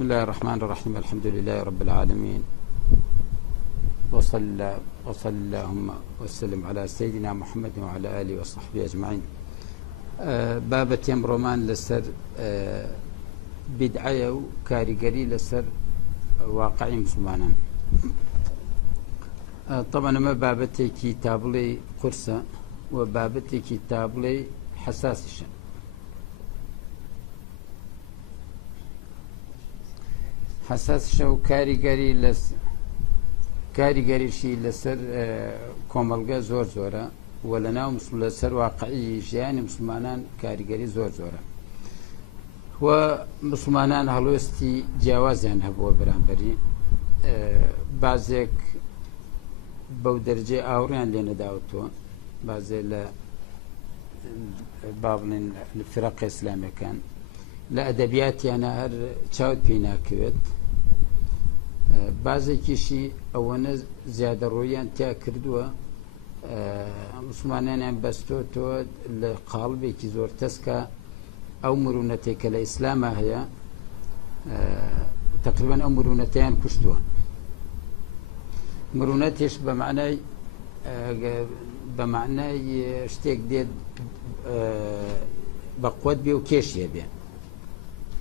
بسم الله الرحمن الرحيم. الحمد لله رب العالمين، وصلى اللهم وسلم على سيدنا محمد وعلى آله وصحبه أجمعين. بابت يم رومان لسر بدعية وكاريجري لسر واقعي مسلمان. طبعا ما بابتي كتاب لي قرصة وبابتي كتاب لي حساسشة. حساس شو كاريجري شي لسر كوملغا زور زورا ولا ناو لسر واقعي جاني مسلمانان كاريجري زور زورا هو مسلمانان هلوستي جواز يعني هبوا برانبري بعضك بو درجة أوريان لنا داوتو بعض بابلين الفرق الإسلامية كان لا أدبيات يعني هر تشاوت بينا كوت بعضی کشی اونا زیاده رویان تیا کردوه مسلمانان هم بستو تو لقالبی که زور تسکا او مرونتی که لإسلام هي تقریبا او مرونتیان کشتوه. مرونتیش بمعنای اشتیک دید بقوت بی و کشیه بی.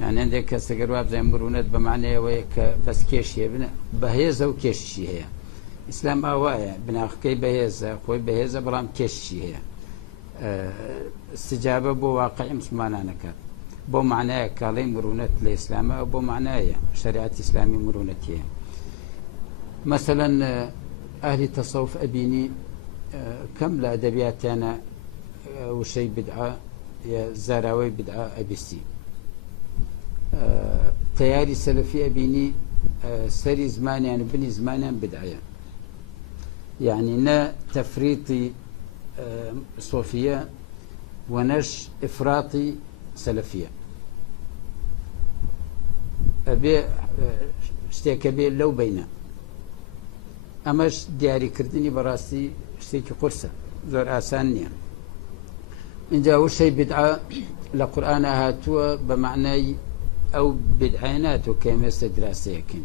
يعني عندك استقراب زي مرونات بمعنى ويك بس كيش يبنى بهيزة وكيش هي إسلام أوايا بنا كي بهيزة خوي بهيزة برام كيش هي استجابة بو واقع مسلمان كات بو معناه كالي مرونات الإسلام أو بو معناه شريعة إسلامي مرونتية. مثلا أهل التصوف أبيني كم لا أدبيات أنا وشي بدعة يا زاراوي بدعة أبيسي تياري سلفية بيني سري زمان يعني بني زمان بدعية يعني نا تفريطي صوفية ونش إفراطي سلفية أبي اشتيك بي لو بينا أماش دياري كردني براسي اشتيك قرصة زور آسانية إن جاء شيء بدعة لقرآن هاتوا بمعنى أو بدعينات وكما دراسيكن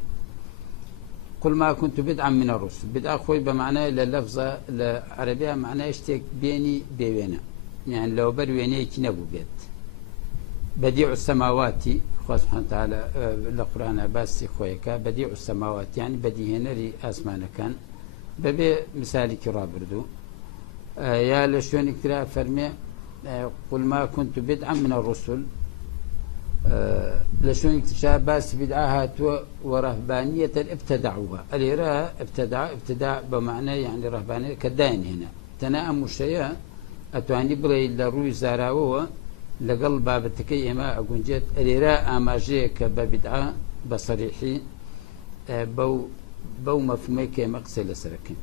قل ما كنت بدعا من الرسل. بدعة خوي بمعنى للفظة العربية معناه اشتك بيني بينا يعني لو برويني كنبو بيت بديع السماوات خواه سبحانه وتعالى القرآن باسي خويكا بديع السماوات يعني بدي هنا لي أسمان كان ببي مثالي كرابردو يا لشون اكتراء فرمي قل ما كنت بدعا من الرسل لشون اكتشاف باس بدعاها ورهبانية ابتدعوها الإراء ابتداع بمعنى يعني رهبانية كداين هنا تناءم الشيء أتواني بغي لروي زاراوه لقل باب التكي ما أقول جد الإراء أماجيك ببدعاء بصريحي بو مفهوميك مقصل سركن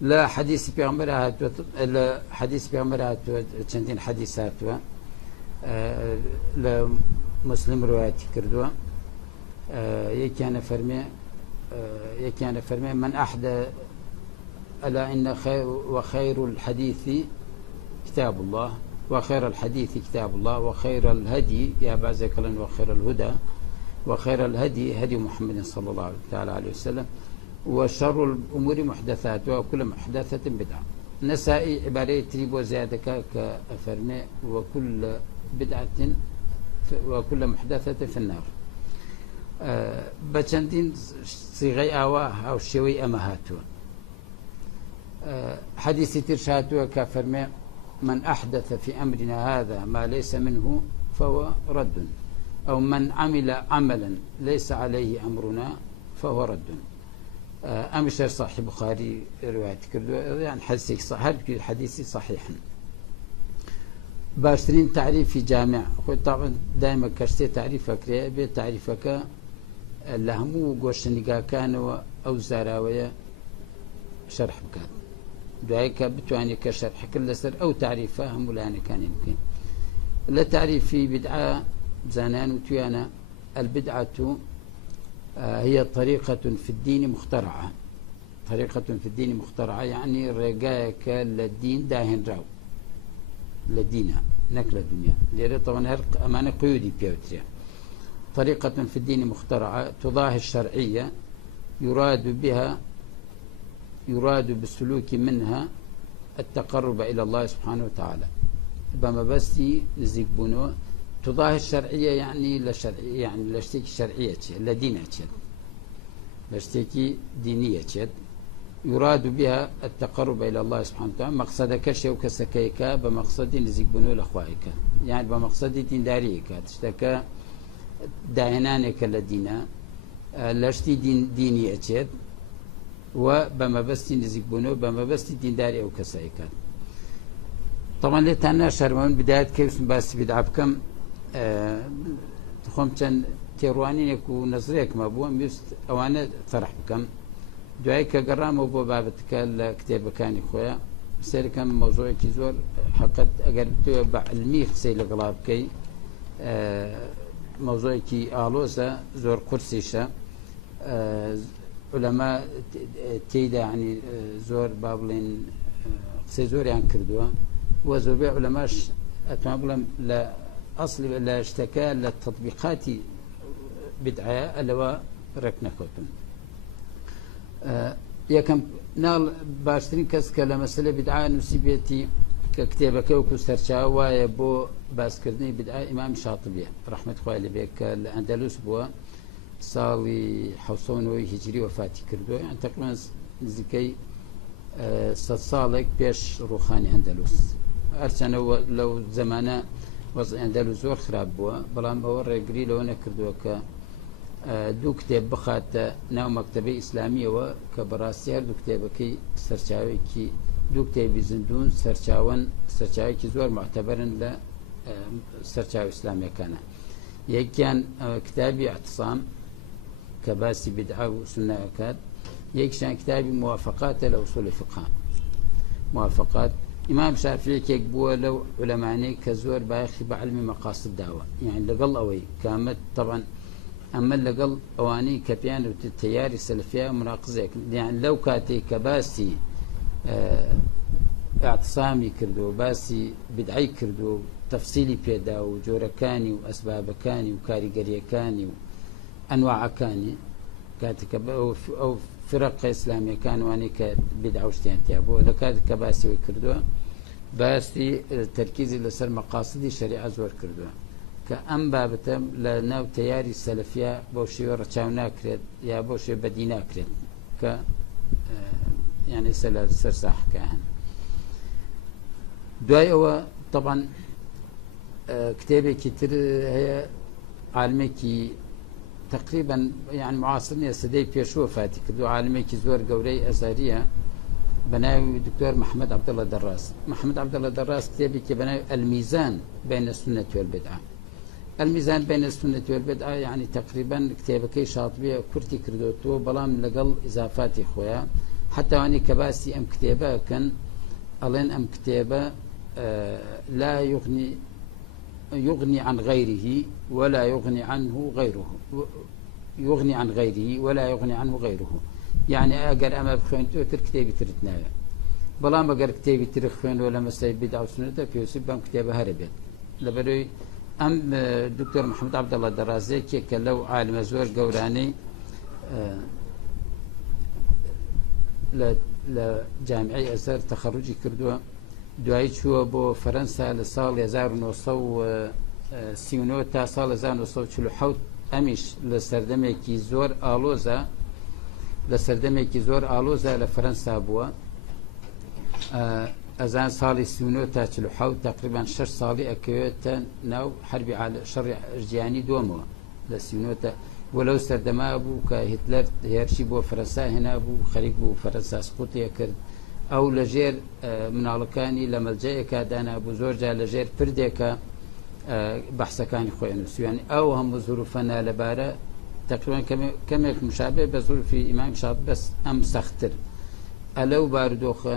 لا حديث بيغمرها لا حديث بيغمرها تشندين حديثات مسلم روايتي كردوه يكان فرمي من أحدى ألا إن وخير الحديث كتاب الله وخير الحديث كتاب الله وخير الهدي يا بعزك لن وخير الهدى وخير الهدي هدي محمد صلى الله عليه وسلم وشر الأمور محدثاتها وكل محدثة بدعة. نسائي عبارة تريبو زيادة كفرمي وكل بدعة وكل محدثة في النار. بچندين صيغي آواه أو شوي أمهاتو حديث ترشاتو كفرمي من أحدث في أمرنا هذا ما ليس منه فهو رد أو من عمل عملا ليس عليه أمرنا فهو رد. أمشر صحيح بخاري رواية كردو يعني حديثي صحيح. باشترين تعريف في جامع طبعا دائما كشتي تعريفك ريبي تعريفك لهمو قوشنقا كان أو زاراوية شرح بكات دعيك بتواني كشرح كل سر أو تعريفه هم لاني كان يمكن لا تعريف في بدعة زانان وتيانا. البدعة هي طريقة في الدين مخترعة. طريقة في الدين مخترعة يعني رقاك للدين داهن راو لدينا نكل الدنيا ليرة طبعا هر أمانة قيودي بيوتريا طريقة في الدين مخترعة تضاهي الشرعية يراد بالسلوك منها التقرب إلى الله سبحانه وتعالى. بما بستي نزيك بونو تضاهي الشرعية يعني لشتيك شرعية لدينة لشتيك دينية يراد بها التقرب إلى الله سبحانه وتعالى. مقصد كشي وكسكيكا بمقصد نزيك بونو لأخوائك، يعني بمقصد دين داريك تشتكى داهنانك لدينا لشتي دينية وبما بستي نزيك بونو بما بستي دين داري أو كسائكات. طبعا لتانا شرمون بداية كيف بس بدعا بكم تخوم كان تيروانين يكو نظريك ما بوا ميست أوانا طرح بكم دعايك قرام وبو بابتك الكتاب كان خويا سير كم موضوع كيزور حقت أقربتو بعلمي خسي لقلاب كي موضوع كي آلوزا زور قرسيشا علماء تيدا يعني زور بابلين قسي زور يعني كردوا وزور بيع علماء أتمنى لا أصل لا اشتكى للتطبيقات بدعاء ألوا ركنا كوتن يكم نال باشترين كسك لمسألة بدعاء نسيبيتي ككتابك وكسرشا ويبو باسكردني بدعاء إمام شاطبي رحمة الله بك الأندلس بوا صالي حوصون وهجري وفاتي كردو يعني تقريبا نزكي صالك بيش روخاني أندلس أرسنا لو زمانا وضع أندلس زور خراب بوا بلان بور رجري لو أنا كردو دو كتاب بخات ناو مكتبة إسلامية وكبراسيار دو كتابكي سرچاوي كي دو كتاب زندون سرچاوي كي زور معتبرن ل سرچاوي إسلامية كان يكان كتابي اعتصام كباسي بدعة وسنة أكاد يكشان كتابي موافقات لأصول الفقه موافقات إمام شافعي كيكبوا لو علماني كزور بايخي بعلم مقاصد الدعوة يعني لقل أوي كامت طبعا أما لقل أواني كبيان وتتياري سلفية مناقزة يعني لو كاتي كباسي اعتصامي كردو باسي بدعي كردو تفصيلي بيدا وجوركاني وأسبابكاني وكاريقريكاني وأنواعكاني كاتك أو فرق إسلامية كانوا أني كبدعة وشتين تيابو لكاد كباسي وكردو باسي التركيز لسر مقاصدي شريعة زور كردو كأم بابتم لناو تياري السلفية بوشي ورچاونا كريد يا بوشي بدينا كريد ك يعني سرساح كاهن دواي هو طبعا كتابي كتير هي عالمي كي تقريبا يعني معاصرني سدي بيشو فاتي كدو عالمي كي زور قوري أزارية بناوي دكتور محمد عبد الله دراس. محمد عبد الله دراس كتابي كي بناوي الميزان بين السنة والبدعة. الميزان بين السنة والبدعة يعني تقريبا كتابكي شاطبية كرتي كردوتو بلام لقل إضافاتي خويا حتى واني كباسي أم كتابة كان ألين أم كتابة لا يغني عن غيره ولا يغني عنه غيره يغني عن غيره ولا يغني عنه غيره يعني أقر أما بخوين تر كتابي ترتنايا بلا ما أقر كتابي ترخوين ولا مسألة بدعة وسنة كيوسب أم كتابة هربت لبروي أم دكتور محمد عبد الله درازي كي لو عالم زور قوراني لجامعي أزهر تخرجي كردوه دوایی چووە بۆ فەرەنسا لە ساڵ 1939 تا ساڵ 1940 ئەمیش لە سەردەمێکی زۆر ئالۆزە لە فەرەنسا بووە ئەزان ساڵی 39 تا 40 تقریبا 6 ساڵی ئەکەوێتە ناو حربی شەڕی ژیانی دووەمەوە لە 39 تا بۆ لەو سەردەما بوو کە هیتلەر هێرشی بۆ فەرەنسا هێنا بوو خەریک بوو فەرەنسا سقوتیە کرد أو لجير مناڵەکانی لە مەلجەیەکا دانا بوو زۆر جا لەژێر پردێکە بەحسەکانی خۆیان نووسی يعني أو هەموو زروفەنا لەبارە تقريبا كمێک مشابه بە زروفی ئیمام شاطبی بەس ئەم سەختتر ئەلەو بارودۆخە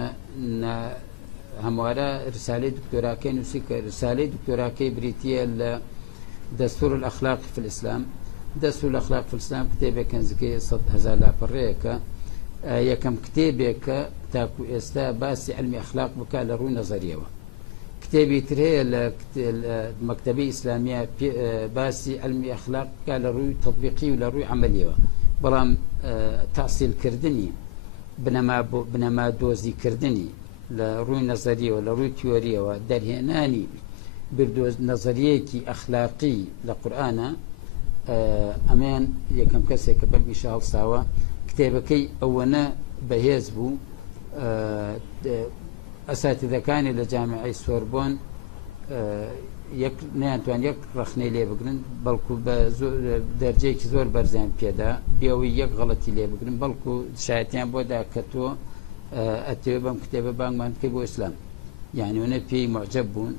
هەموارە رسالەی دکتۆراکەی نووسی کە رسالەی دکتۆراکەی بریتیە لە دەستور الأخلاق في الإسلام. دەستور الأخلاق في الإسلام کتێبێک نزیکەی 100,000 لاپەڕەیەکە یەکەم کتێبێکە تاکو ئێستا باسی علمی ئەخلاق بکە لە ڕووی نەزەریەوە كتابي تري المكتبة الإسلامية باسي علمي أخلاق قال روي تطبيقي ولا روي عملي بلام تحصيل كردني بنما دوزي كردني لروي نظرية ولا روي تيورية ودرهناني بردوز نظرية أخلاقي لقرآن أمان يكم كسي كبم إشاء سوا كتابكي أونا بهيز بو أساتذة كان لجامعة السوربون يك نيانتوان يك رخني لي بقرن بلكو درجة زور برزان بيدا بيوي يك غلطي لي بقرن بلكو شايتين بودا كتو أتيوبهم كتابة بانك مان كيبو إسلام يعني هنا في معجبون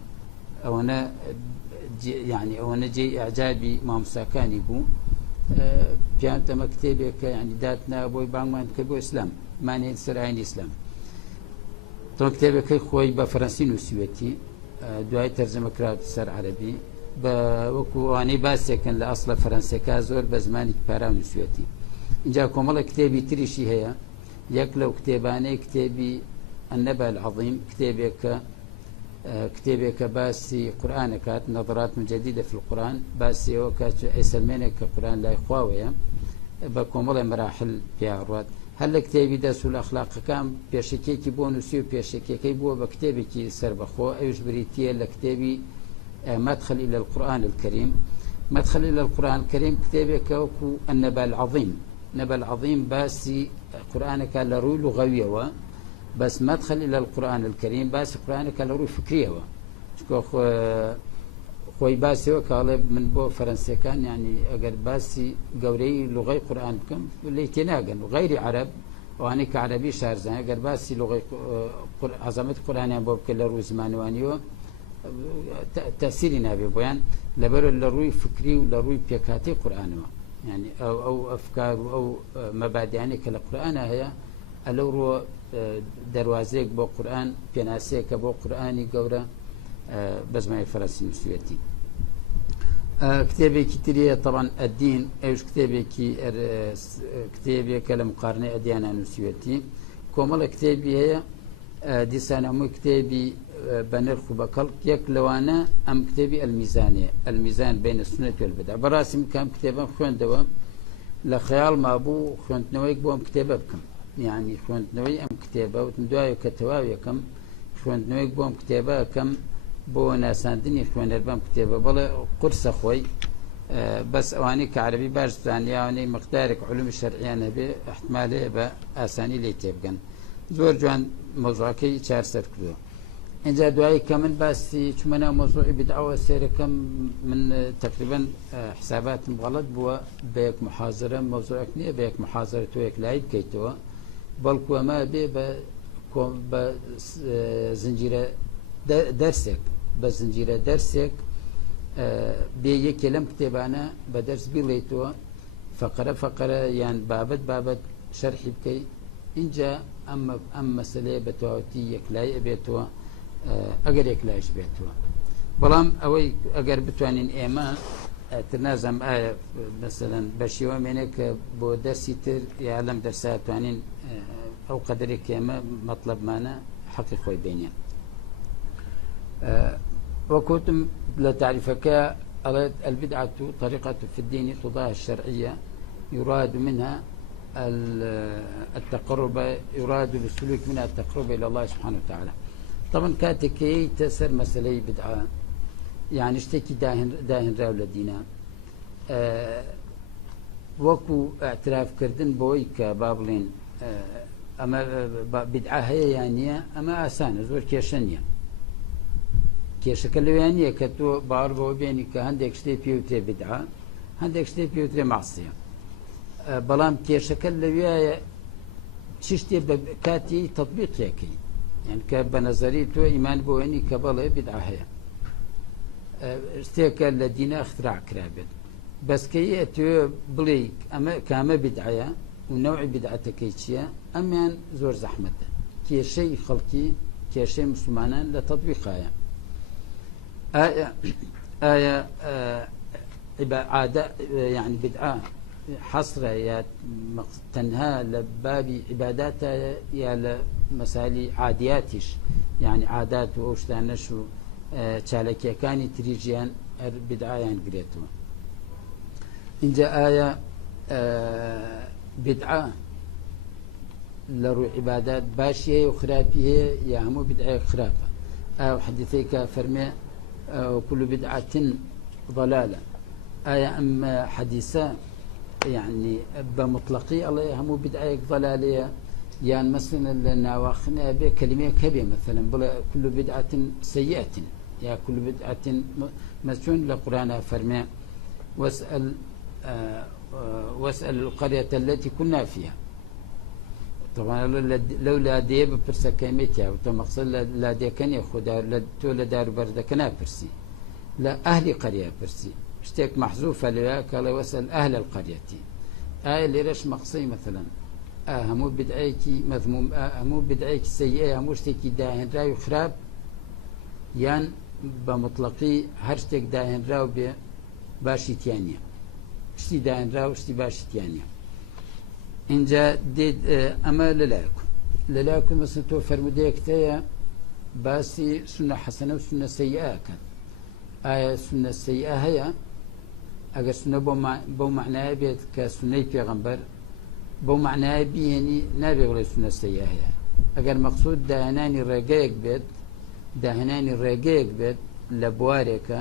أو أنا يعني أو أنا جي إعجابي ما مساكاني بو بيانت مكتبك يعني داتنا بوي بانك مان كيبو إسلام ماني سرعين إسلام طبعا كتابك خوي بفرنسي نسويتي دعاية ترجمة كرات سر عربي بوكو أنا باسكن لأصل فرنسي كازور بزماني كبارام نسويتي إن جا كمال كتابي تريشي هي يكلو كتاباني كتابي النبأ العظيم كتابك باسي قرآن كات نظرات جديدة في القرآن باسي وكات أسلمينك قرآن لا إخواوية بكمال مراحل في عروات هل كتابي داس الأخلاق كام بيشكيكي بونسيو بيشكيكي بو بكتابك سربخو أيش بريتيا لكتابي مدخل إلى القرآن الكريم مدخل إلى القرآن الكريم كتابك وكو النبأ العظيم نبأ العظيم باسي قرآنك لروي لغوية بس مدخل إلى القرآن الكريم باسي قرآنك لروي فكرية خوي باسي وكالب من بو فرنسي كان يعني أقل باسي قوري لغي قرآن بكم اللي تناقن وغير عرب وأنا كعربي شارزان أقل باسي لغي عظمة قرآن يعني بو بكل روي زمانوانيو تأثيرنا بيان لبرو لروي فكري ولروي بيكاتي قرآن يعني أو أفكار أو مبادئ يعني كالقرآن هي الأورو دروازيك بو قرآن بيناسيك بو قرآني قورا بزماي فرنسي نسويتي كتابي كتيرية طبعا الدين ايش كتابي كالمقارنة أديانا نسويتي كومال كتابي هي دي سنة مو كتابي بنرخو بكل يك لوانا أم كتابي الميزان بين السنة والبدع براسم كام كتابا خوان دوا لخيال ما بو خوان نويك بو أم كتابا بكم يعني خوان نوي أم كتابا وتندوايو كتواوي كم خوان نويك بو أم كتابا كم بو ناساندني خوان البام كتابا بلا قرص خوي بس أواني كعربي باش ثانية يعني مقدارك علوم الشرعية نبي احتمالي بأساني لي تبقن زور جوان موضوعكي شار سركلو إنجا دعاي كمان بس شمنا موضوع بدعوة سير كم من تقريبا حسابات غلط بوا بيك محاضرة موضوعك نية بيك محاضرة تويك لايد كيتوا بلكو ما بي بزنجيرة درسك بزنجيرة درسك بيجي كلام كتابانا بدرس بيليتوا فقرة يعني بابت شرحي بكي إنجا أما مسألة بتواتي يكلاي بيتوا أجر يكلايش بيتوا بلام أوي أجر بتوانين إيمان تنازم آية مثلا بشيوة منك بو درسي تر يعلم درسات توانين أو قدر كيما مطلب مانا حقيقي بيني وكنتم لا تعرفك البدعة طريقة في الدين تضاهي الشرعية يراد منها التقرب يراد بالسلوك منها التقرب إلى الله سبحانه وتعالى طبعا كاتكي تسر مسألة بدعة يعني اشتكي داهن راو لدينا وكو اعتراف كردن بويك بابلين أما بدعة هي يعني أما آسان زور كيشنية كيشكل يعني كتو باربو بيني كهندك شتي بيوتري بدعة هندك شتي بيوتري معصية بلام كيشكل لويا تشتي كاتي تطبيق يكي يعني كبنظري تو إيمان بويني كبالة بدعة هي اشتيك الذين اخترع كرابت بس كي تو بليك أما كاما بدعة ونوع بدعة كيتشيا أما زور زحمة كي شيء خلقي كي شيء مسلمانا لتطبيقها آية عادة يعني بدعة حصر يا تنهى لباب عباداتها يا لمسالي عادياتش يعني عادات وشتانش چالکیەکانی تریژیان بدعایان گرێتەوە. اینجا ئایا بدعە لە ڕووی عیبادات باشی هەیە و خراپی هەیە یا هەموو بدعەیە خراپە؟ ئایا حەدیثەیەکە فەرمێ كل بدعة ضلالة، آية أم حديثة يعني بمطلقي الله همو بدعة ضلالية، يعني مثلا نواخنا بكلمة كبيرة مثلا بلا كل بدعة سيئة، يا كل بدعة مثلا القرآن فرمى واسأل القرية التي كنا فيها. طبعا لولا دي بپرسه كلمتها وتمقصد لا دي كان ياخذ تو لدار برد كنا برسي لا أهل قرية برسي اشتيك محذوفة لك قال واسأل أهل القرية. اللي رش مقصي مثلا همو بدعيكي مذموم، همو بدعيكي سيئة، همو اشتيكي داهن راي خراب، يان بمطلقي هرشتك داهن راو باشي تيانيا، اشتي داهن راو اشتي باشي تيانيا. اینجا دید اما للاکو مثلا تو فرمودەیەک تەیە باسی سنە حەسەنە و سنە سەیئە کەن. ئایا سنە سەیئە هەیە؟ ئەگەر سنە بەو معنایە بێت کە سنەی پێغەمبەر بەو معنایە بهێنی نابێ بڵێ سنە سەیئە هەیە. ئەگەر مەقسوود داهێنانی ڕێگەیەک بێت، داهێنانی ڕێگەیەک بێت لە بوارێکە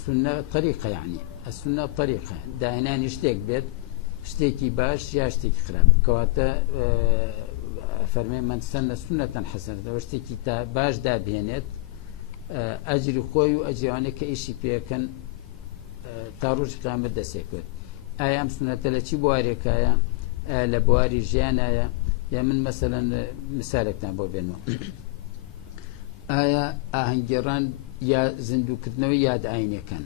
سنە طریقە، یعنی السنە طریقە، داهێنانی شتێک بێت شتێکی باش یا شتێکی خراپ، کەواتە فەرمێ من سەنە سونەتەن حەسەنەتەوە شتێکی تا باش دابهێنێت ئەجری خۆی و ئەجریوانەی کە ئیشی پێکەن تا ڕۆژی قیامەت دەسێکوێت. ئایا ئەم سونەتە لە چی بوارێکایە؟ لە بواری ژیانایە؟ یا من مەسەلەن مثالێکتان بۆ بێنەوە. ئایا ئاهەنگگێڕان یا زیندووکردنەوەی یادعینەکەن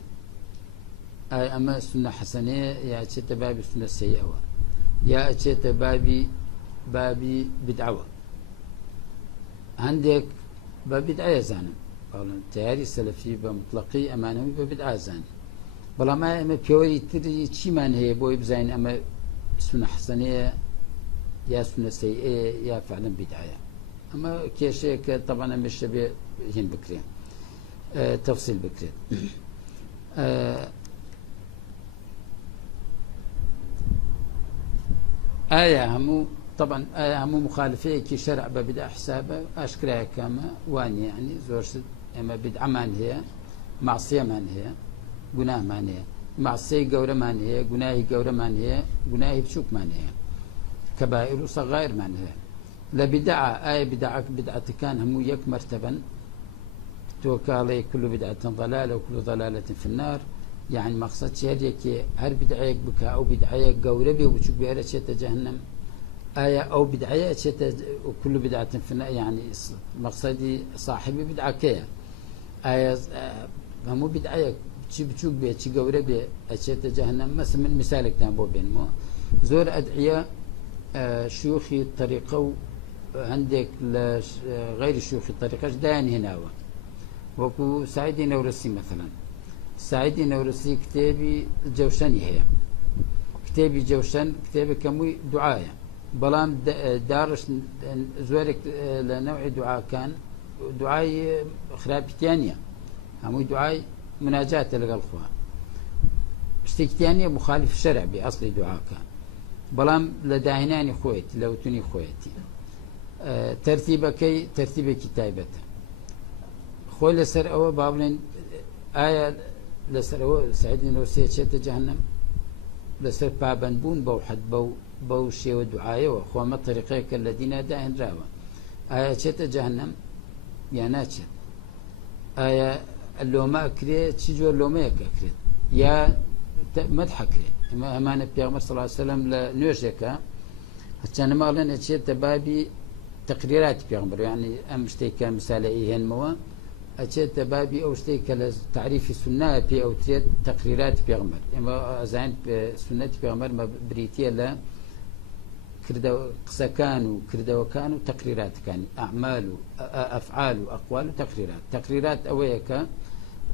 ئایا ئەمە سنە حەسەنەیە یا ئەچێتە بابی سنە سەیئەوە یا ئەچێتە بابی بدعەوە؟ هەندێک بە بدعە زانن، بەڵام تیاری سەلەفی بە مطلقی ئەمانەوەی بە بدعە زانن، بەڵام ئەمە پێوەری تری چیمان هەیە بۆی بزانین ئەمە سنە حەسەنەیە یا سنە سەیئەیە یا فعلەن بدعەیە؟ ئەمە کێشەیە کە طبعا ئەمەشە بێ هین بکرێن تەفسیل بکرێت. آية همو طبعا آية همو مخالفة كي شرع ببدع حسابه أشكرها كما واني يعني زورشت أما بدعة مان هي، معصية مان هي، جناه مان هي، معصية جورة مان هي، جناهي جورة مان هي، جناهي بشوك مان هي، كبائر وصغائر مان هي. لبدعة آية بدعة كان همو يك مرتبا توكالي كل بدعة ضلالة وكل ضلالة في النار، يعني مقصد شيء كي هر بدعيك بك أو بدعيك جوربي وشوك بها شيء جهنم آية أو بدعية شيء وكل بدعة في يعني مقصدي صاحبي بدعة كيا آية هم بدعيك بشوك بها شيء جوربي شيء جهنم. مثلا من مثالك تنبو بينمو زور أدعية شيوخي الطريقة عندك غير شيوخي الطريقة داين هنا وكو سعيد نورسي مثلا. سعيد نورسي كتابي جوشني هي كتابي جوشن كتابي كموي دعاية بلام دارش زورك لنوع دعاء كان دعاء خرابتيانية هموي دعاء مناجاة للغلخوة اشتكتيانية مخالف الشرع بأصل دعاء كان بلام لداهناني خويتي لو تني خويتي ترتيبكي ترتيب كتابته خوي لسر أو بابلين آية لسر سعيد نورسي شيت جهنم لسر بابنبون بو حد بو شيء ودعاية وخوا ما طريقك الذين داهن راوا آية شيت جهنم يا ناتشت آية اللوما أكريت شجوا اللوما أكريت يا مدح أكريت أما نبي صلى الله عليه وسلم لنوشكا حتى أنا ما لنا شيت بابي تقريرات بيغمبر يعني أمشتي كمثال إيهن موا أشيت بابي أو شتي تعريف السنة في أو تريد تقريرات بيغمر إما أزعين سنة بيغمر ما بريتيا لا كردو قسكان وكردو وكان وتقريرات كان أعمال أفعال وأقوال وتقريرات. تقريرات أويكا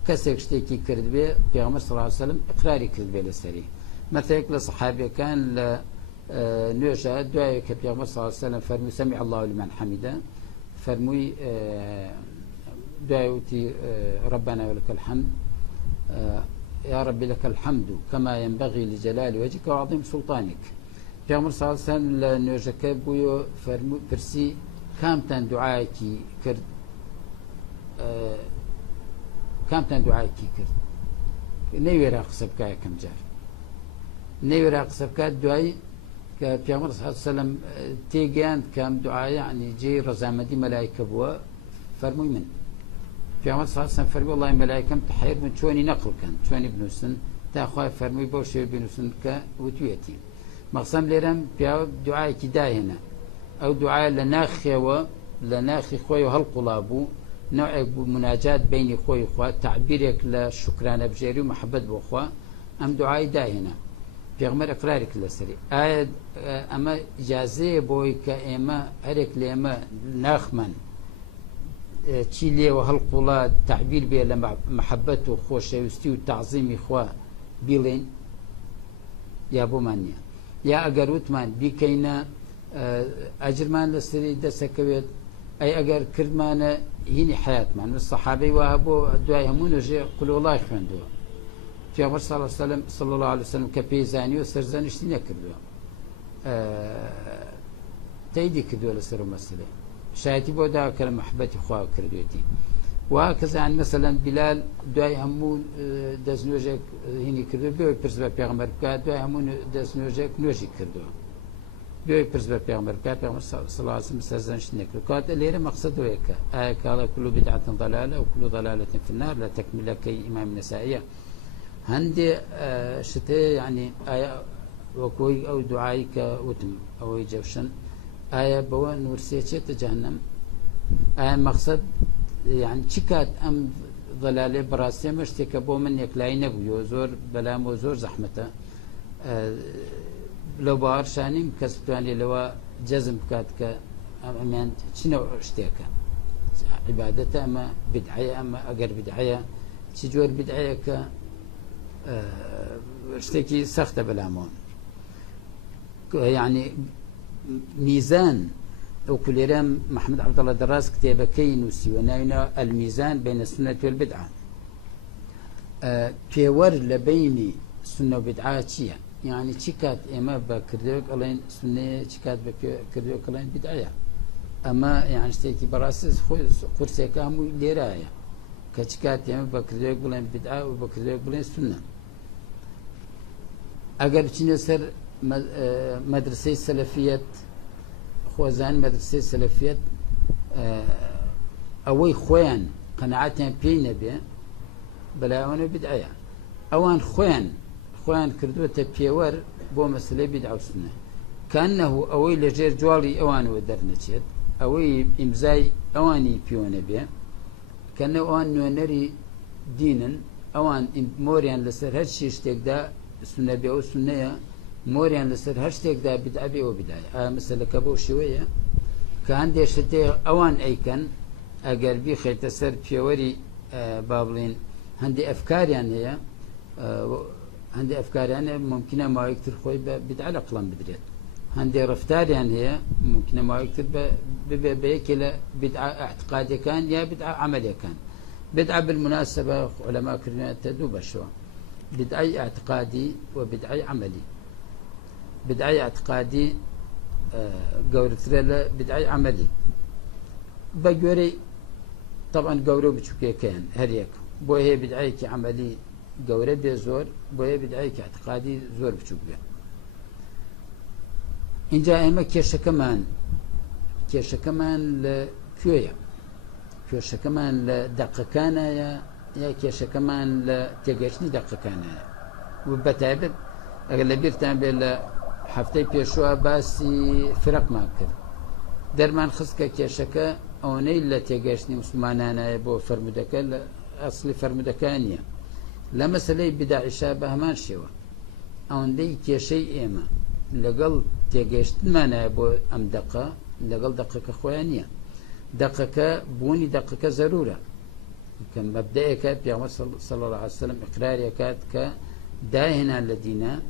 كسر شتي كي كرد بي بيغمر صلى الله عليه وسلم إقراري كرد بي للسري مثلا لصحابي كان نوشا دعاء كبيغمر صلى الله عليه وسلم فرمي سمع الله لمن حمده فرمي دعوتي ربنا ولك الحمد يا رب لك الحمد كما ينبغي لجلال وجهك وعظيم سلطانك. پیغمبر صلی الله علیه و سلم لنوجك بويو فرسي كامتن دعايكي كرد كامتن دعايكي كرد نيويرا قسبكا كم جار نيويرا قسبكا دعاي كبيغمبر صلى الله عليه وسلم تيجان كم دعاء يعني جي رزامدي ملائكة بوا فرموي من بيغمبر صلى الله عليه وسلم فرمي والله ملائكة تحير من شوني نقل كان شوني بنوسن تاخوي فرمي بوشي بنوسن كوتيتي مقسم ليرم بيا دعاء كداي هنا او دعاء لناخي خوي وهالقلابو نوع مناجات بين خوي وخوا تعبيرك للشكران بجيري ومحبة بوخوا ام دعاء داي هنا پیغمبر اقرارك لسري آيات اما اجازه بوي كاما هرك لما ناخمن تشيلي وهالقولا تعبير بيه لمحبته خوشويستي وتعظيم اخوا بيلين يا بو مانيا يا اگروت مان بكينا اجرمان لسري دسكويت اي اگر كردمان هيني حياه مان الصحابي وهبو دعاء همون وجي قولوا الله يخوندو پیغمبر صلی الله علیه وسلم كبيزاني وسرزانشتي نكردوا تيدي كردوا لسر مسألة شايتي بودا كلام محبتي خواه كردوتي وهكذا يعني مثلا بلال دعاء همون دزنوجك هيني كردوا بيوي برزبا پیغمبر بكا دعاء همون دزنوجك نوجي كردوا بيوي برزبا پیغمبر بكا پیغمبر صلى الله عليه وسلم سرزانشتي نكردوا كانت الليلة مقصد ويكا قال كل بدعة ضلالة وكل ضلالة في النار لا تكمل كي إمام النسائية هندي شتى يعني آية وكوي أو دعائك وتم أو يجوشن آية بوان ورسيتشت جهنم آية مقصد يعني شكات أم ضلالة براسية مشتك بو من يكلاي نبو زور بلام وزور زحمته لو بار شاني كسبتواني لو جزم كاتك أمان شنو اشتيكا عبادته أما بدعية أما أجر بدعية شجور بدعية ك اشتكي سخت بلامون يعني ميزان وكل رام محمد عبد الله دراس كتابه كينوسي وناينا الميزان بين السنة والبدعة بيور لبيني سنة وبدعة تشيا يعني تشيكات اما بكردوك الين سنة تشيكات بكردوك الين بدعية اما يعني اشتكي براسس قرصي كامو ليرايا كتشكات اما بكردوك الين بدعة وبكردوك الين سنة اگر چنین سر مدرسه سلفیت خوازان مدرسه سلفیت اوی خوین قناعتهم پی نبی بلا اون بدعه اوان خوین کردو تا پیور بو مسئله بدعه و سنه كأنه اوی لجیر جوالی اوان و درنچید اوی امزای اوانی پیو نبی كأنه اوان نونری دینن اوان موريان لسر هر شيشتك دا سنة بي او سنة موريان لسر هر شتك دا بدعة بي او بداية مثلا كبو شوية كان دي شتي اوان ايكن اگر بي خيط سر بيوري بابلين هندي افكار يعني هي هندي افكار يعني ممكن ما يكتر خوي بدعة لقلان بدريت هندي رفتار يعني هي ممكن ما يكتر بيكلا بدعة اعتقادي كان يا بدعة عملية كان بدعة بالمناسبة علماء كرنا تدوب شو بدعي اعتقادي وبدعي عملي بدعي اعتقادي قورتريلا بدعي عملي بجوري طبعا قورو بتشوكي كان هريك بو هي بدعي عملي قوري بزور بو هي بدعي اعتقادي زور بتشوكي إن جاء إما كيش كمان لكوية كيش كمان لدقة كان يا كيش كمان لتجاشني دقة كان وبتعبد أغلبية تعمل حفتي بيشوا باسي فرق ما كر درمان خسك كيشكا أو نيل تجاشني مسلمانانا بو فرمدكا أصلي فرمدكانية لما سلي بدع شابه ما شوا أو ندي كيشي إما لقل تجاشت ما نابو أم دقة لقل دقة خوانية دقة بوني دقة ضرورة كان مبدئك بيغمر صلى الله عليه وسلم إقرار كات كداهنا الذين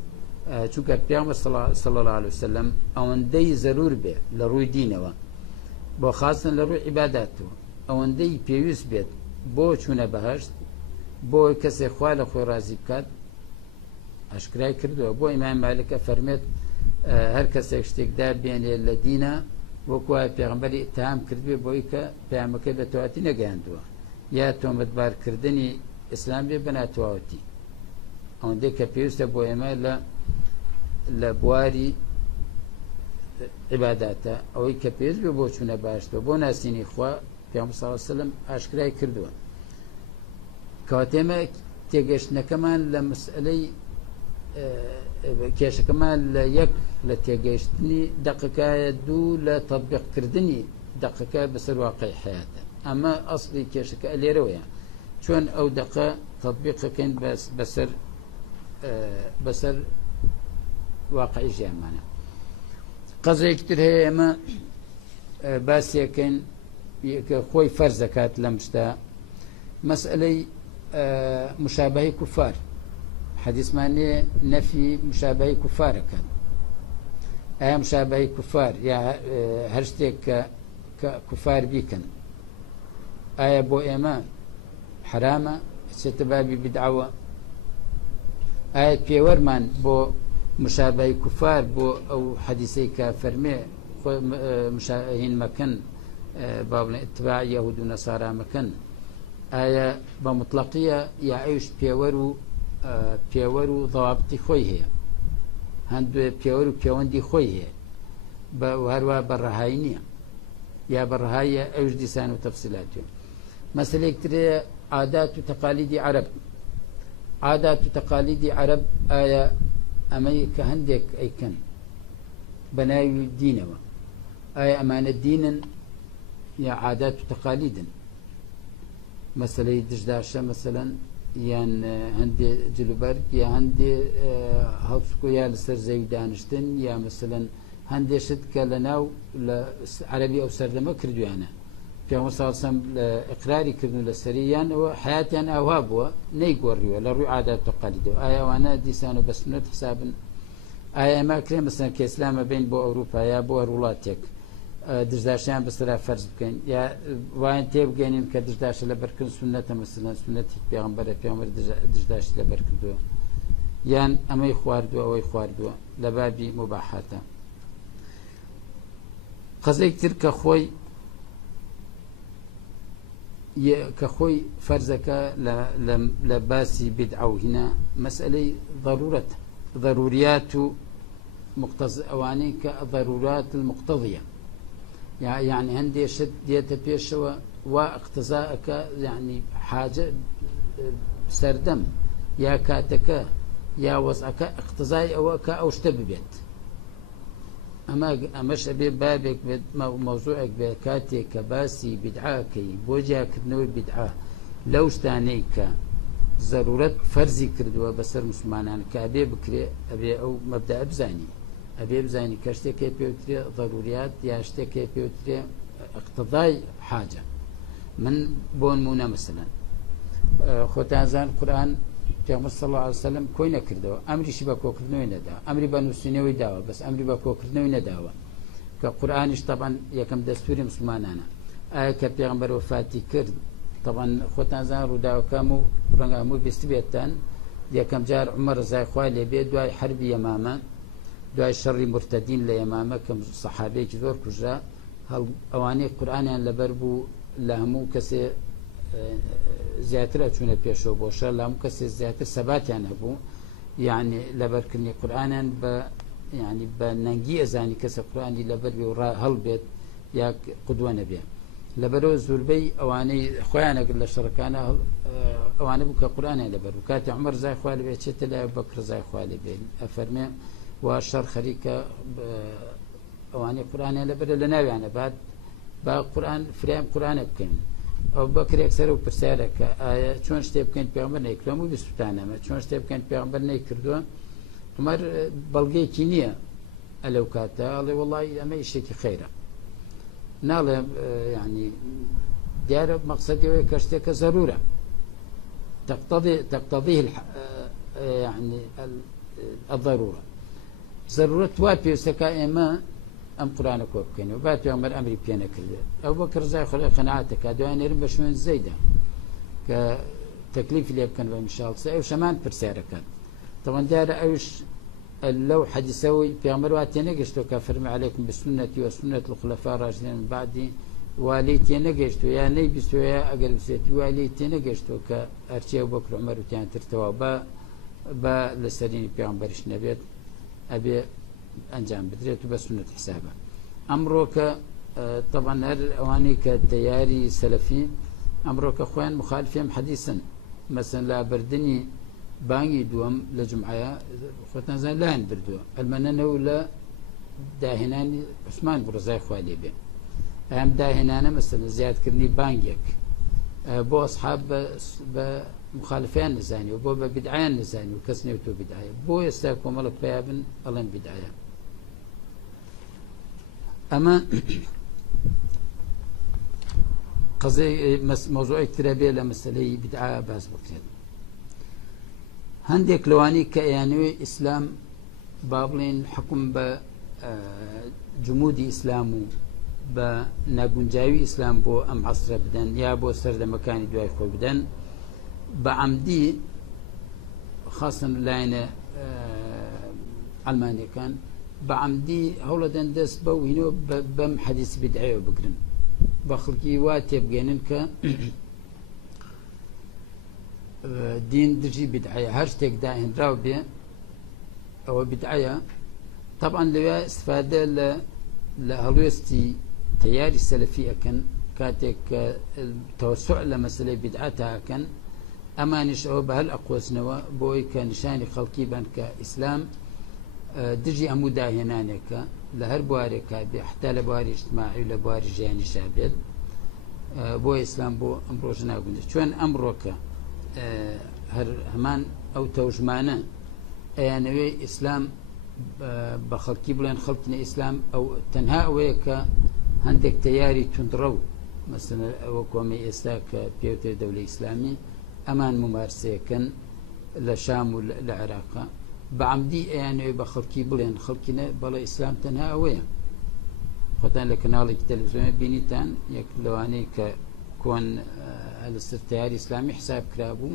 چونك بيغمر صلى الله عليه وسلم أون دي ضرور به لروي دينه بو خاصة لروي عباداته أون دي بيوس بيت بۆ چوونە بەهەشت بۆ کەسێک خوا لە خۆی ڕازی بکات ئەشکرای کردووە. بۆ ئیمام مالکە فەرمێت هەر کەسێک شتێکدا بێنێ لە دینە وەکو وایە پێغەمبەری ئیتهام کردبێ بۆی کە پەیامەکەی بە تەواتی نەگەیاندووە یا تۆمەتبارکردنی ئیسلام بێ بەنا تەواوەتی. ئەوەندەی کە پێویستە بۆ ئێمە لە بواری عیباداتە ئەوەی کە پێویست بێ بۆ چوونە باشتەوە بۆ ناسینی خوا پێغەمبەر صلی الله علیه و سلم ئاشکرای کردووە. کەواتە ئێمە تێگەشتنەکەمان لە مەسئلەی کێشەکەمان لە یەک لە تێگەیشتنی دەقەکایە دوو لە تەطبیقکردنی دەقەکە بەسەر واقعی حیاتە. ئەمە ئەسڵی کێشەکە لێرەوەیە چۆن ئەو دەقە تەطبیقەکەین بەسەر واقعی ژیانمانە. قەزێکتر هەیە ئێمە باسیەکەین کە خۆی فەرز دەکات لەم شتە مەسئلەی مشابهەی کوفار. حەدیثمان لێ نەفی مشابهەی کوفارەکەن. ئایا مشابهەی کوفار یا هەر شتێک کە کوفار بیکەن ئایا بۆ ئێمە حرامە چێتە بابی بدعەوە؟ ئایا پێوەرمان بۆ مشابهەی کوفار بۆ ئەو حەدیثەی کە فەرمێ هین مەکەن با بڵێن ئیتباع یەهود و نەسارا مەکەن ئایا بە مطلقیە یا ئەوش پێوەر و ضەوابتی خۆی هەیە هەندێ پێوەر و پەیوەندی خۆی هەیە هەروە بەڕەهایی نییە یا بەڕەهاییە ئەوش دیسان و تەفسیلاتی. مەسەلەیەکترەیە عادات و تەقالیدی عەرەب. عادات و تەقالیدی عەرەب ئایا ئەمەی کە هەندێک ئەیکەن بە ناوی دینەوە ئایا ئەمانە دینن یا عادات و تەقالیدن؟ مەسەلەی دژداشە مەسەلەن یان هەندێ جلوبەرگ یا هەندێ هەڵسوکۆ یا لەسەر زەوی دانیشتن یا مەسەلەن هەندێشت کە لە ناو لە عەرەبی ئەو سەردەمە کردویانە پێغەمبەر صلی الله علیه و سلم ئیقراری کردن لەسەری یان ئەوە حیاتیان ئاوا بووە نەیگۆڕیوە لە ڕووی عادات و تەقالیدەوە. ئایا ئەوانە دیسان و بە سنەت حسابن؟ ئایا ئێمە کرێ مەسەلەن کە ئیسلامە بین بۆ ئەوروپا یا بۆ هەر وڵاتێک دژداشیان بەسەرا فەرز بکەین یا وایان تێبگەینین کە دژداشە لەبەرکردن سنەتە مەسەلەن سنەتی پێغەمبەرە پێغەمبەر دژداشی لەبەر کردووە یان ئەمەی خواردووە ئەوەی خواردووە لە بابی مباحاتە. قەزێکتر کە خۆی فەرزەکە لە باسی بدعە و هینە مەسئلەی ضەروریات و ئەوانەی کە ضەرورات المقتەضیە یعنی هەندێک شت دێتە پێشەوە وا اقتزاءەکە یعنی حاجە سەردەم یا کاتەکە یا وەزعەکە اقتزای ئەوە کە ئەو شتە ببێت. ئەمەش ئەبێ بابێک بێت مەوزوعێک بێت کاتێک کە باسی بدعاکەی بۆ جیاکردنەوەی بدعا لەو شتانەی کە ضرورەت فەرزی کردووە بەسەر مسلمانان کە ئەبێ بکرێ ئەبێ ئەو مەبدەئە بزانی ئەبێ بزانی کە شتێکی پێوترێ ضەروریات یا شتێکی پێوترێ اقتضای حاجە. من بۆ نمونە مەسەلەن خۆتان زان قورئان پێغەمبەر صلی الله علیه و سلم کۆی نەکردەوە ئەمریشی بە کۆکردنەوەی نەداوە ئەمری بە نووسینەوەی داوە بەس ئەمری بە کۆکردنەوەی نەداوە کە قورئانیش طبعا یەکەم دەستوری مسلمانانە. ئایا کە پێغەمبەر وەفاتی کرد طبعا خۆتان زان ڕووداوەکەم و ڕەنگە هەمووی بیست بێتتان یەکەم جار عومەر ڕزای خوا لێبێ دوای حەربی یەمامە دوای شەڕی مرتەدین لە یەمامە کە سەحابەیەکی زۆر کوژرا ئەوانەی قورئانیان لەبەر بوو لە هەموو کەسێ زیاتر ئەچوونە پێشەوە بۆ شەڕ لە هەموو کەسێ زیاتر سەباتیان هەبوو یعنی لەبەرکردنی قورئانیان ینی بە نەنگی ئەزانی کەسە قورئانی لەبەر بێ و هەڵبێت یا قودوە نەبێ. لەبەرەوە زۆربەی ئەوانەی خۆیان ئەگەر لە شەڕەکانە ئەوانە بوو کە قورئانیان لەبەر بوو کاتی عومەر ڕزای خوا لێبێ چێتە لای ئەبوبەکر ڕزای خوا لێبێ ئەفەرمێ وا شەڕ خەریکە ئەوانەی قورئانیان لەبەرە لە ناویانە بعد با قورئان فریام قورئانە بکەین. ئەبوبەکر یەکسەر و پرسیارە کە ئایا چۆن شتێ بکەین پێغەمبەر نەیکردووە هەمووی بیستوتانەمە چۆن شتێ بکەین پێغەمبەر نەیکردووە عومەر بەڵگەیەکی نییە ئەلەو کاتە ئەڵێ وەڵڵی ئەمە ئیشێکی خەیرە ناڵێ ینی دیارە مەقسەدی ئەوەیە کە شتێکە ضرورە تقتضيه يعني الضرورة ضرورة وا پێویستەکە ئێمە ئەم قورئانە کۆ بکەینەوە با پێغەمبەر ئەمری پێ نەکردێ ئەبوبەکر ڕزای خوا قەناعەتەکە دوای نێرم بە شوێن زەیدا كتكليف اللي بكن بمشال أو شمان برسارك طبعا دار أوش لو حديثوي في أمرواتي نجشتو كفرم عليكم بسنتي وسنة الخلفاء الراشدين من بعدي واليتي نجشتو يا نيبستو يا أقل بسيتي واليتي نجشتو كأرشي أبو بكر عمر وتيان ترتوا با لسريني بيغمبرش نبيت أبي أنجام بدريت بسنة حسابه أمروك طبعا هر أواني كتياري سلفي أمروك أخوان مخالفين حديثا مثلا لا بردني باني دوم لجمعة خوتنا زين لا نبردو المنانة ولا داهناني عثمان برزاي خوالي بي أهم داهنانة مثلا زياد كرني بانيك بو أصحاب بمخالفين نزاني وبو بدعيان نزاني وكسني وتو بدعية بو يستاكو ملك بيابن ألين بدعية أما قضية موضوع اكترابية لمسألة بدعاء باز بكرين هندك لواني كيانوي إسلام بابلين حكم بجمودي إسلامو بناقنجاوي إسلام بو أم عصر بدن يا بو سرد مكاني دواي خو بدن بعمدي خاصة لاين علماني كان بعمدي هولدن دس بو هنو بم حديث بدعي وبقرن بخلقي واتي بجنن ك دين درجي بدعية هرشتك داهن راو بي أو بدعية طبعا لو استفادة لهلوستي تياري السلفية كان كاتك التوسع لمسألة بدعتها كان أمانش أو بهالأقوس نوا بوي كنشاني خلقي بان كإسلام درجي أمو داهنانك لهر بوارك حتى لبواري اجتماعي ولبواري جاني شابد بو إسلام بو أمروجنا قلنا شون أمروك هر همان أو توجمانا يعني إسلام بخلقي بلان خلقنا إسلام أو تنها ويك عندك تياري تندرو مثلا وكومي إستاك بيوت دولة إسلامي أمان ممارسة كان لشام والعراق بعمدي يعني بخلقي بلان خلقنا بلا إسلام تنها ويا خطان لكنالك تلفزيون بينيتان يك لواني كون الاسترتياري إسلامي حساب كرابو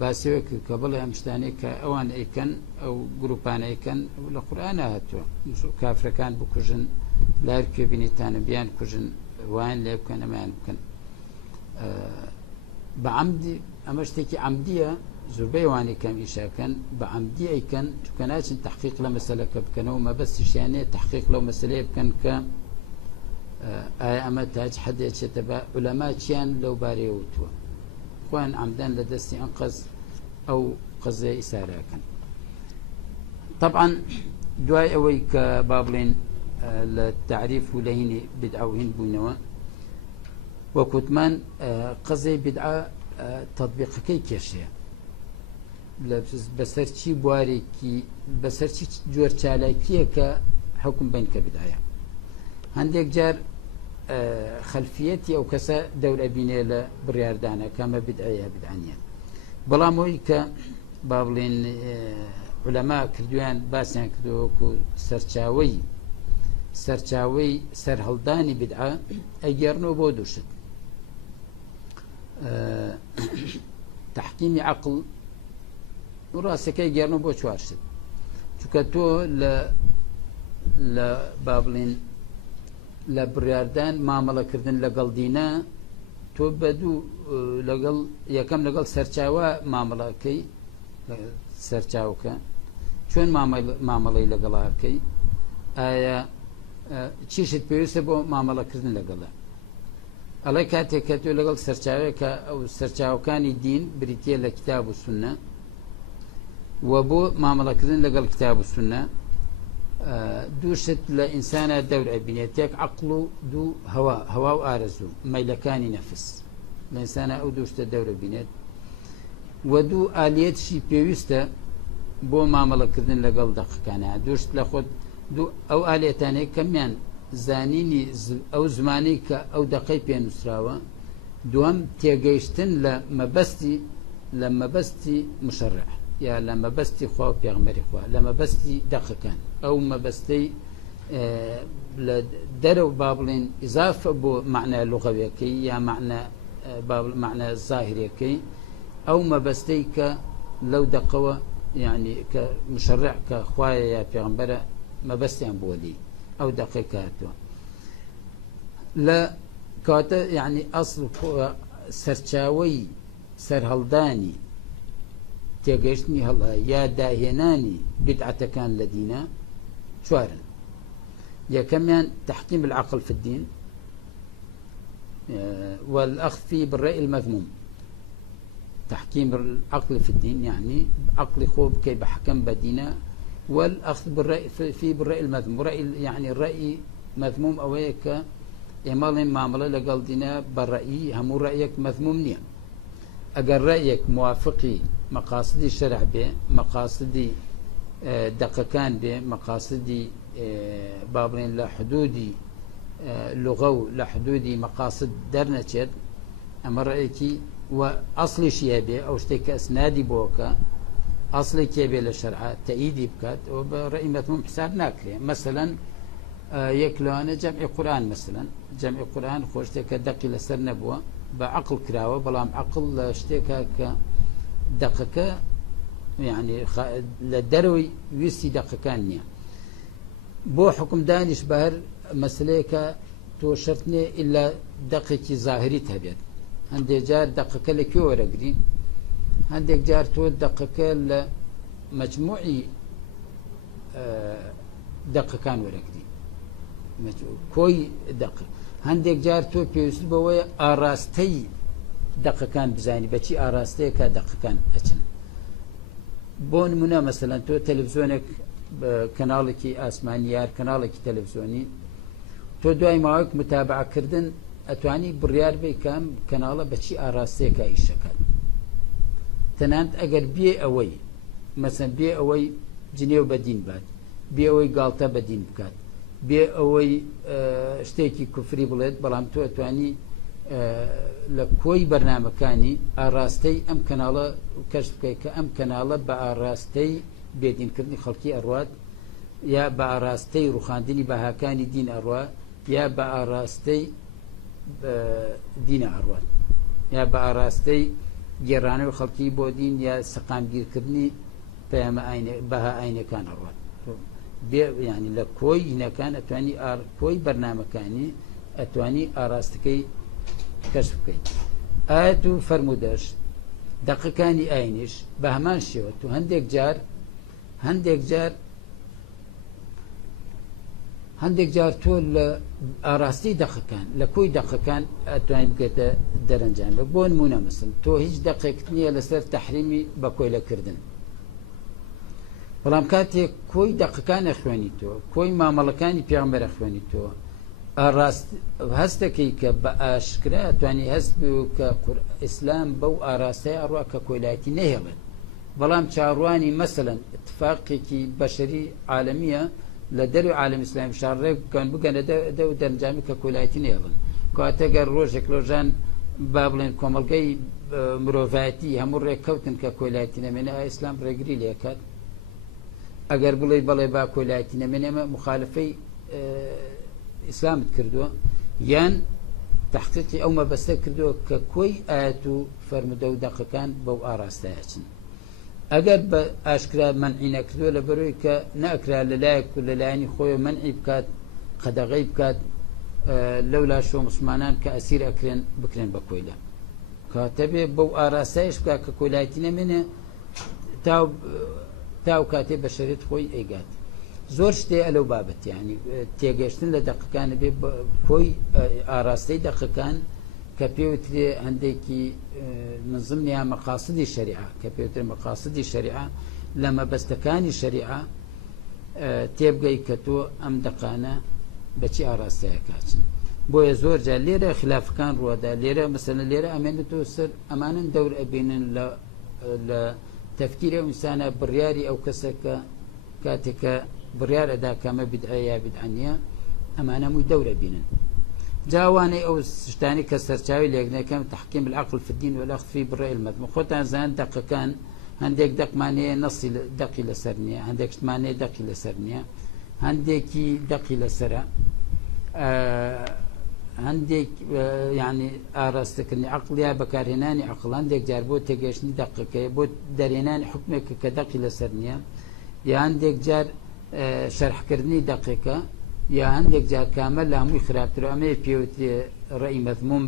باسيوك قبل امشتاني كأوان ايكن او جروبان ايكن ولا قرآن هاتو كافر كان بكجن لا يركب بنيتان بيان كجن وين لا يمكن ما يمكن بعمدي امشتكي عمديه زربي واني كم إيشا كان بعمدي ايكن كانش تحقيق لمسألة كانوا ما بس يعني تحقيق لو مسألة كان ك اما تاج حد يتبع علماء كان لو باريوتوا خوان عمدان لدستي أنقذ أو قضية إسارة كان طبعا دواي أوي كبابلين للتعريف ولهن بدعة وهن بوينوا وكتمان قضية بدعة تطبيق كي كيشيا بسرشي بواري كي بسرشي جور چالاكية كحكم بين كبدعة عندك جار خلفيتي أو كسا دولة بينيلا برياردانا كما بدعية بدعانية بلا مويكا بابلين علماء كردوان باسيان كردوكو سرچاوي سرهلداني بدعة أجرنو بودوشت تحكيمي عقل وراسك أجرنو بوشوارشت شكتو لبابلين لبرياردان معاملة كردن لقل دينا تو بدو لقل يكم لقل سرچاوا معاملة كي سرچاوكا شون معاملة لقلها كي آيا چيشت بيوسه بو معاملة كردن لقلها الله كاتي كاتو لقل سرچاوكا أو سرچاوكاني دين بريتيا لكتاب السنة وبو معاملة كردن لقل كتاب السنة دوشت لإنسان دور بنيتك عقله دو هوا وآرزو ميلكاني نفس الإنسان أو دوشت دور بنيت ودو آليات شي بيوستا بو معاملة كردن لقل دقيقانا دوشت لخد دو أو آليتاني كمان زانيني أو زماني أو دقيق بينسراوا دوام تيجيشتن لما بستي مشرع يا لما بستي خوا بيغمري خوا لما بستي دقيقان أو ما بستي درو بابلين إضافة بو معنى لغوي كي يا معنى باب معنى الظاهري كي أو ما بستيك لو دقوا يعني كمشرع كخوايا يا پیغمبر ما بستي أم بولي أو دقيقاته لا كاتا يعني أصل سرچاوي سرهلداني تيجيشني هلا يا داهناني بدعة كان لدينا شوارن يا كمان تحكيم العقل في الدين والأخذ فيه بالرأي المذموم تحكيم العقل في الدين يعني عقل خوب كي بحكم بدينا والأخذ بالرأي فيه بالرأي المذموم رأي يعني الرأي مذموم أو هيك إمالين معاملة لقال دينا بالرأي هم رأيك مذموم نيا أجر رأيك موافقي مقاصدي الشرع به مقاصدي دقيقان به مقاصدي بابين لا حدودي لغو لا حدودي مقاصد درنتشد أما رأيكي وأصلي شيء به أو شتيك أسنادي بوكا أصلي كيبه للشرع تأييدي بكات وبرأي مذموم حساب ناكري مثلا يكلوانا جمع قرآن مثلا جمع قرآن خوشتك دقي لسر نبوة بعقل كراوة بلام عقل شتيك دقيقة يعني لدروي ويسي دقيقان نيا بو حكم دانش بهر مسليك تو شرطني إلا دقيقة ظاهري تهبيت هندي جار دقيقة لكيو ورقري هندي جار تو دقيقة لمجموعي دقيقان ورقري كوي دقيق هندێک جار تۆ پێویست بەوەیە ئاراستەی دەقەکان بزانی بەچی ئاراستەیەکە دەقەکان ئەچن بۆ نمونە مەسەلەن تۆ تەلەڤیزۆنێک کەناڵێکی ئاسمانی یار کەناڵێکی تەلەڤیزۆنی تۆ دوای ماوەیەک متابعەکردن ئەتوانی بڕیار بێ کەم کەناڵە بەچی ئاراستەیەکە ئیشەکەن تەنانەت ئەگەر بێ ئەوەی مەسەلەن بێ ئەوەی جنێو بەدین بات بێ ئەوەی گاڵتە بەدین بکات بێ ئەوەی شتێکی کوفری بڵێت بەڵام تۆ ئەتوانی لە کۆی بەرنامەکانی ئاراستەی ئەم کەناڵە کەشف بکەیت کە ئەم کەناڵە بە ئاراستەی بێدینکردنی خەڵکی ئەڕوات یا بە ئاراستەی ڕوخاندنی بەهاکانی دین ئەڕوات یا بە ئاراستەی دینە ئەڕوات یا بە ئاراستەی گێڕانەوە خەڵکی بۆ دین یا سەقامگیرکردنی پەیامە بەها ئاینەکان ئەڕوات يعني لە کۆی هینەکان ئەتوانی کۆی بەرنامەکانی ئەتوانی ئاراستەکەی کەشف بکەیت ئاەت و فەرمودەش دەقەکانی ئاینیش بە هەمان شێوە تو هەندێک جار تۆ لە ئاراستی دەقەکان لە کۆی دەقەکان ئەتوانی بکەیتە دەرەنجام بۆ نمونە مەسەڵەن تۆ هیچ دەقێکت نییە لەسەر تەحریمی بە کۆیلەکردن بەڵام کاتێک کۆی دەقەکان خوێنی تۆ کۆی مامەڵەکانی پێغەمبەر خوێنی تۆ ئاراست هەستەکەی کە بە ئاشکرا توانی هەست کە ئیسلام بەو ئاراستەی ئەڕوا کە کۆیلایەتی نەهێڵێت بەڵام چاڕوانی مەسەلەن اتفاقێکی بەشەری عالەمیە لە دەروی عالەمی ئیسلامی شارڕێک بکەن بگەنە دەو دەرەنجامی کە کۆیلایەتی نەهێڵن کاتەگەر ڕۆژێک لۆژان با بڵێن کۆمەڵگەی مرۆڤایەتی هەموو ڕێککەوتن کە کۆیلایەتی نەمێنێ ئیسلام ڕێگری لێکات ئەگەر بڵێ بەڵێ با کۆیلایەتی نەمێنێمە مخالفەی ئیسلامت کردووە یان تحقیقی ئەو مەبەستە کردووە کە کۆی ئاەت و فەرمودە و دەقەکان بەو ئاراستایەچن ئەگەر بە ئاشکرا مەنعی نەکردووە لە بەرۆی کە نەئەکرا لەلایەک و لەلایەنی خۆی مەنعی بکات قەدەغەی بکات لەو لاشۆ مسلمانان کە ئەسیر ئەکرێن بکرێن بە کۆیلە کاتەبێ بەو ئاراستایش بکات کە کۆیلایەتی نەمێنێ تاو کاتێ بە شەریعەت خۆی ئەیگات زۆر شتێ ئەلەو بابەت یعنی تێگەشتن لە دەقەکان بێ کۆی ئاراستەی دەقەکان کە پێوترێ هەندێکی نزمنیا مەقاصدی شەریعە کە پێوترێ مەقاصدی شەریعە لە مەبەستەکانی شەریعە تێبگەی کە تۆ ئەم دەقانە بەچی ئاراستەیەکاچن بۆیە زۆر جار لێرە خلافەکان ڕوەدا لێرە مەسەلەن لێرە ئەمێنێتەوە سەر ئەمانن دەور ئەبینن لە تەفکیرە ئینسانە بڕیاری ئەو کەسە کە کاتێکە بڕیار ئەدا کەمە بدعە یا بدعە نییە ئەمانە هەمووی دەورە بینن جاوانەی ئەو شتانی کە سەرچاوی لێکنەکەم تحکیم العقل في الدين والأخذ فيه بالرأي المذموم خۆتان زان دەقەکان هەندێک دەقمانەیە نەسی دەقی لەسەر نییە هەندێک شتمانەیە دەقی لەسەر نییە هەندێکی دەقی لەسەرە هەندێک یعنی ئاراستەکردنی عقل یا بەکارهێنانی عقل هەندێک جار بۆ تێگەشتنی دەقەکەی بۆ دەرێنانی حکمێکە کە دەقی لەسەر نییە یا هەندێک جار شەرحکردنی دەقێکە یا هەندێک جار کامل لە هەمووی خراپتر ئەمەیە پێوتێ ڕێی مەذموم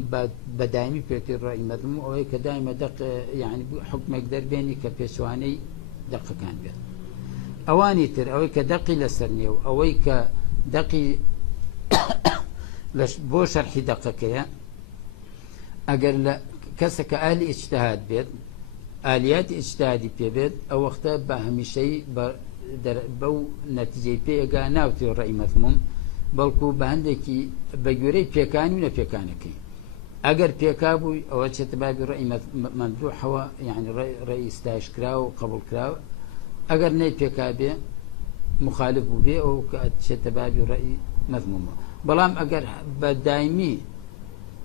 بەدایمی پێوتێ ڕێی مەذموم ئەوەی کە دایمە دەق یعنی حکمێک دەربێنی کە پێچوانەی دەقەکان بێت ئەوانی تر ئەوەی کە دەقی لەسەر نییە و ئەوەی کە دەقی بۆ شەرحی دەقەکەیە ئەگەر لە کەسێکە ئالی ئیجتیهاد بێت ئالیاتی ئیجتیهادی پێ بێت ئەو وەختە بە هەمیشەی بەو نەتیجەی پێگا ناوتێ ڕێی مەذموم بەڵکو بە هەندێکی بە گوێرەی پێکانی و نەپێکانەکەی ئەگەر پێکا بووی ئەوە چێتە بابی ڕێی مەمدوحەوە یعنی ڕێی ئستایش کراوە و قبول کراوە ئەگەر نەی پێکا بێ مخالف بوو بێ ئەو کە چێتە بابی ڕێی مەذمومە بەڵام ئەگەر بە دایمی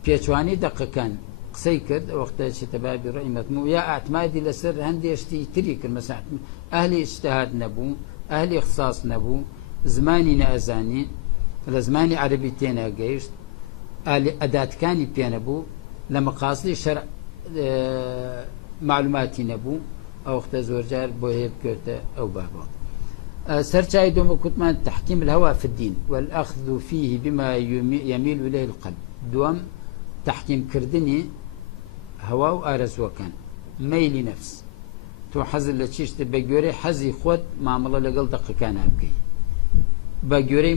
پێچوانی دەقەکان قسەی کرد وەختە چێتە بابی ڕێی مەذموم یا ئاعتمادی لەسەر هەندێشتی تری کرد مەسەڵەن ئەهلی ئیجتیهاد نەبوو ئەهلی اختصاص نەبوو زمانی نەئەزانی لە زمانی عەرەبی تێناگەیشت ئەداتەکانی پێ نەبوو لە مەقاصدی شەرع معلوماتی نەبوو ئەو وەختە زۆرجار بۆ هەیە بکەوێتە ئەو بابە سەرچاوی دووەمە کوتمان تحکیم الهەوا في الدین والأخذ فيه بما يميل إليه القلب دووەم تحکیم کردنی هەوا و ئارەزوەکان مەیلی نەفس تۆ حەزت لە چیشت بە گوێرەی حەزی خۆت مامەڵە لەگەڵ دەقەکان بکەیت بە گوێرەی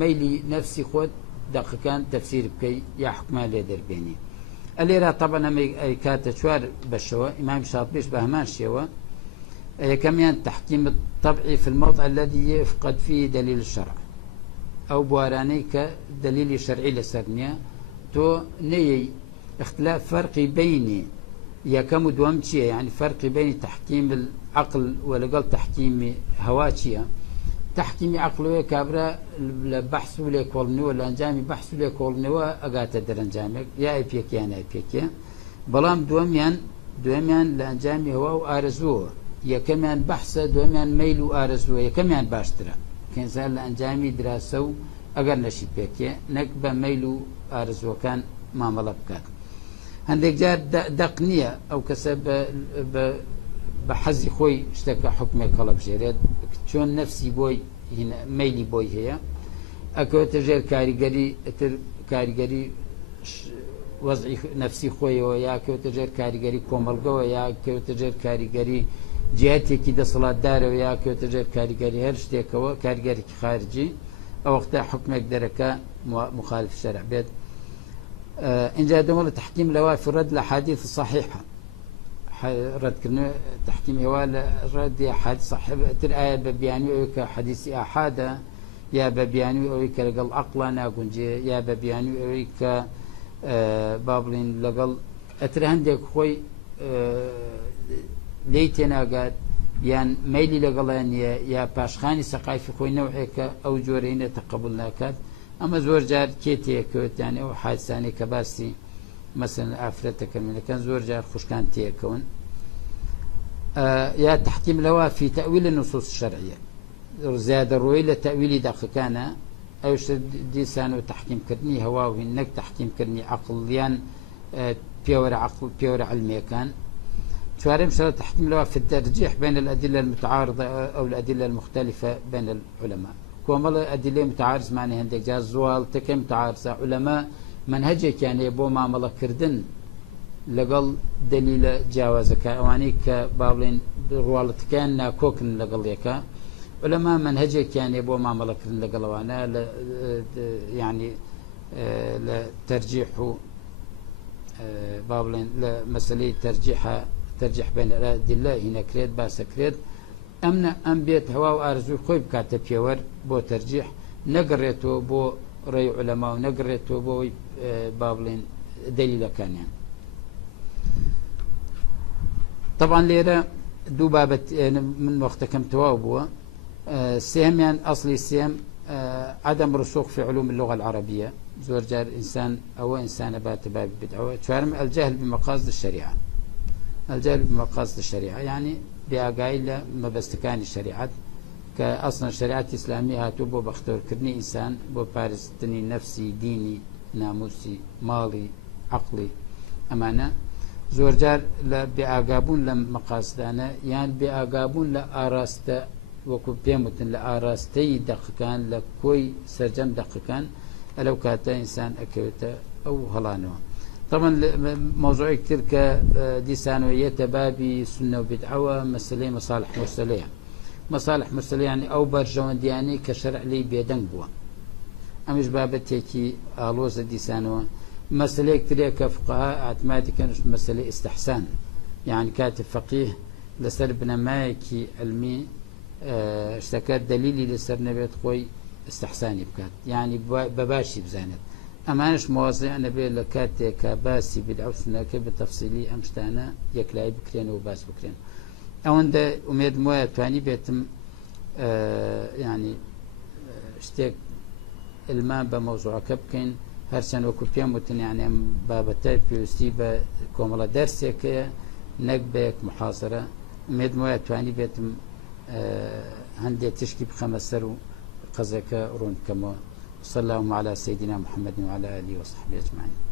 مەیلی نەفسی خۆت دەقەکان تەفسیر بکەیت یا حکمان لێ دەربێنی ئەلێرا طبعا ئەمە کاتە چوار بەشەوە ئیمام شاطبیش بە هەمان شێوە یەکەمیان تحکیم الطبعی في الموضع الذي يفقد فيه دليل الشرع ئەو بوارانەی کە دلیلی شەرعی لەسەر نییە تۆ نەیەی اختلاف فەرقی بینی یەکەم و دووەم چییە یعنی فەرقی بینی تحکیم العقل و لەگەڵ تحکیمی هەوا چییە تحکیمی عقلەوەی کابرا لە بەحث و لێکۆڵنەوە لە ئەنجامی بەحث و لێکۆڵنەوە ئەگاتە دەرەنجامێک یا ئەیپێکە یان ئەیپێکە بەڵام دووەمیان لە ئەنجامی هەوا و ئارەزووە یەکەمیان بەحسە دووەمیان مەیل و ئارەزووە یەکەمیان باشترە کەنسان لە ئەنجامی دراسە و ئەگەر نەشی پێکێ نەک بە مەیل و ئارەزوەکان مامەڵە بکات هەندێک جار دەق نییە ئەو کەسە بە حەزی خۆی شتێکە حکمێک هەڵەبژێرێت چۆن نەفسی بۆی مەیلی بۆی هەیە ئەکەوێتە ژێر کاریگەری وەزعی نەفسی خۆیەوە یا کەوتە ژێر کاریگەری کۆمەڵگەوە یا کەوتە ژێر کاریگەری جیاتێکی دەسەڵاتدارەوە یا کەوتە ژێر کاریگەری هەر شتێکەوە کاریگەرێکی خارجی ئەو وەختە حکمێک دەرەکە مخالف شەرع بێت اینجا دووەمە تحکیم لەوا في الرد لأحاديث الصحيحة ردكرنا تحكيم هوا رد أحاديث صحيحة تر آية ببياني أو كحديث أحادة يا ببياني أو كلقل عقلنا كنجي يا ببياني أو ك بابلين لقل أتر هندك خوي ليتنا قاد يان ميلي لقلان يا باشخاني سقايف خوي نوعك أو جورين تقبلنا كات أما زور جار كيتي كوت يعني أو حادثاني كباسي مثلا أفرتك من كان زور جار خوش كان تيكون يا تحكيم لوا في تأويل النصوص الشرعية زيادة الرؤية لتأويل دقيق كان أو ديسان وتحكيم كرني هوا وهنك تحكيم كرني عقليان بيور عقل بيور علمي كان شوارم شرط تحكيم لوا في الترجيح بين الأدلة المتعارضة أو الأدلة المختلفة بين العلماء كومل أدلة متعارض معنى عندك جاز زوال تكم متعارضة علماء منهجك يعني بو معاملة كردن لقل دليل جوازك أواني كبابلين روالت كان ناكوكن لقل يكا علماء منهجك يعني بو معاملة كردن لقل وانا يعني لترجيح بابلين لمسألة ترجيح بين الأدلة هنا كريد باس كريد أم بيت هوا وأرزو خوي بكاتب يور بو ترجيح نقريتو بو رأي علماء ونقريتو بو بابلين دليل كان يعني طبعا ليرة دو بابت من وقت كم توابوا سهم يعني أصلي السهم عدم رسوخ في علوم اللغة العربية زور جار إنسان أو إنسان بات باب بدعوة شارم الجهل بمقاصد الشريعة الجهل بمقاصد الشريعة يعني بأقايل مبستكان الشريعة كأصلا الشريعة الإسلامية هاتو بو بختور كرني إنسان بو بارستني نفسي ديني ناموسی ماڵی عقلی ئەمانە زۆرجار لە بێئاگابوون لە مەقاسدانە یان بێئاگابوون لە ئاراستە وەکو پێم وتن لە ئاراستەی دەقەکان لە کۆی سەرجەم دەقەکان ئەلەو کاتە ئینسان ئەکەوێتە ئەو هەڵانەوە. طبعا موضوعێک تر کە دیسانەوەیەتە بابی سنە و بدعەوە مەسەلەی مەصالح مرسەلەیە. مەصالح مرسەلە یعنی ئەو بەرژەوەندیانەی کە شەرع لێی بێدەنگ بووە، ئەمیش بابەتێکی ئاڵۆزە دیسانەوە. مەسەلەیەک ترێک کە فقەها ئاعتمادی کەن مەسەلەی ئیستحسان، یعنی کاتە فەقیه لەسەر بنەمایەکی علمی شتەکە دلیلی لەسەر نەبێت خۆی استحسانی بکات، یعنی بەباشی بزانێت. ئەمانش مواضع نەبێت لە کاتێک کە باسی بدعە و سنەکە بە تەفسیلی ئەم شتانە یەکلای بکرێنەوە باس بکرێن. ئەوەندە ئومێدم وایە توانی بێتم ینی شتێک ئلمان بە مەوزوعەکە بکەین، هەرچەند وەکو پێم وتن یعنی ئەم بابەتە پێویستی بە کۆمەڵە دەرسێکەیە نەک بە یەک محاضرە. ئومێدم وایە توانی بێتم هەندێک تشکی بخەمە سەر و قەزەکە ڕوون بکەمەوە. صلى الله على سيدنا محمد وعلى آله وصحبه أجمعين.